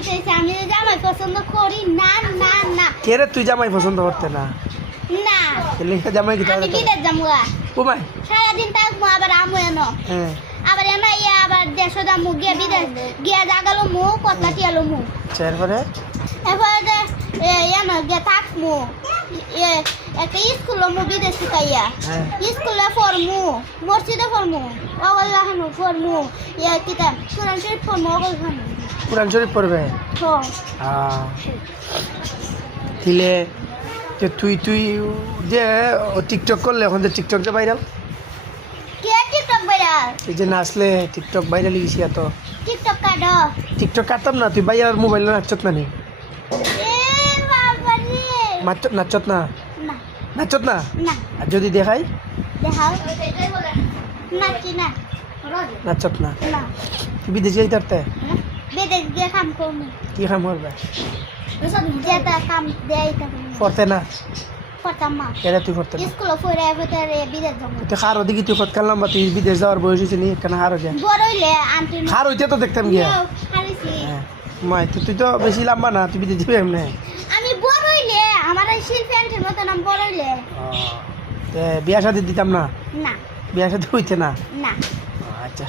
কি হইছে আমি জামাই পছন্দ করি না না না কে রে তুই জামাই পছন্দ করতে না না লেখা জামাই কি আমি বিদেশ যামুগা ও ভাই সারাদিন থাকবো আবার আমু এনো হ্যাঁ আবার এনা ইয়া আবার দেশ যামু গিয়া বিদেশ গিয়া জাগালো মু কথা টিয়ালো মু তারপরে এরপরে এনো গিয়া থাকমু একটা স্কুল মু বিদেশ শিখাইয়া হ্যাঁ স্কুলে পড়মু মসজিদে পড়মু অগল্লা হানু পড়মু ইয়া কিতাব কোরআন শরীফ পড়মু অগল হানু কোরআন শরীফ পড়বে হ্যাঁ হ্যাঁ দিলে যে তুই তুই যে টিকটক করলে এখন যে টিকটক যে ভাইরাল কে টিকটক ভাইরাল এই যে নাচলে টিকটক ভাইরাল গেছি এত টিকটক কাটো টিকটক কাটতাম না তুই ভাইয়ার মোবাইল নাচত না নি এ বাবা রে নাচত না না নাচত না না আর যদি দেখাই দেখাও নাচি না নাচত না না তুই বিদেশে যাইতে পারতে বিদেশ গিয়ে কাম করমু কি কাম করবে যেটা কাম দেয় তা পড়তে না পড়তাম মা এরা তুই পড়তে না স্কুলে পড়ে ভিতরে বিদেশ যাবো তুই খারো দিকে তুই কত কালাম বা তুই বিদেশ যাওয়ার বয়স হয়েছে নি কেন হারো যা বড় হইলে আন্টি খার হইতে তো দেখতাম গিয়া হারিছি হ্যাঁ মাই তুই তো বেশি লম্বা না তুই বিদেশ যাবি এমনি আমি বড় হইলে আমার এই শিল্পী আন্টির মতন আমি বড় হইলে বিয়া সাথে দিতাম না না বিয়া সাথে হইতে না না আচ্ছা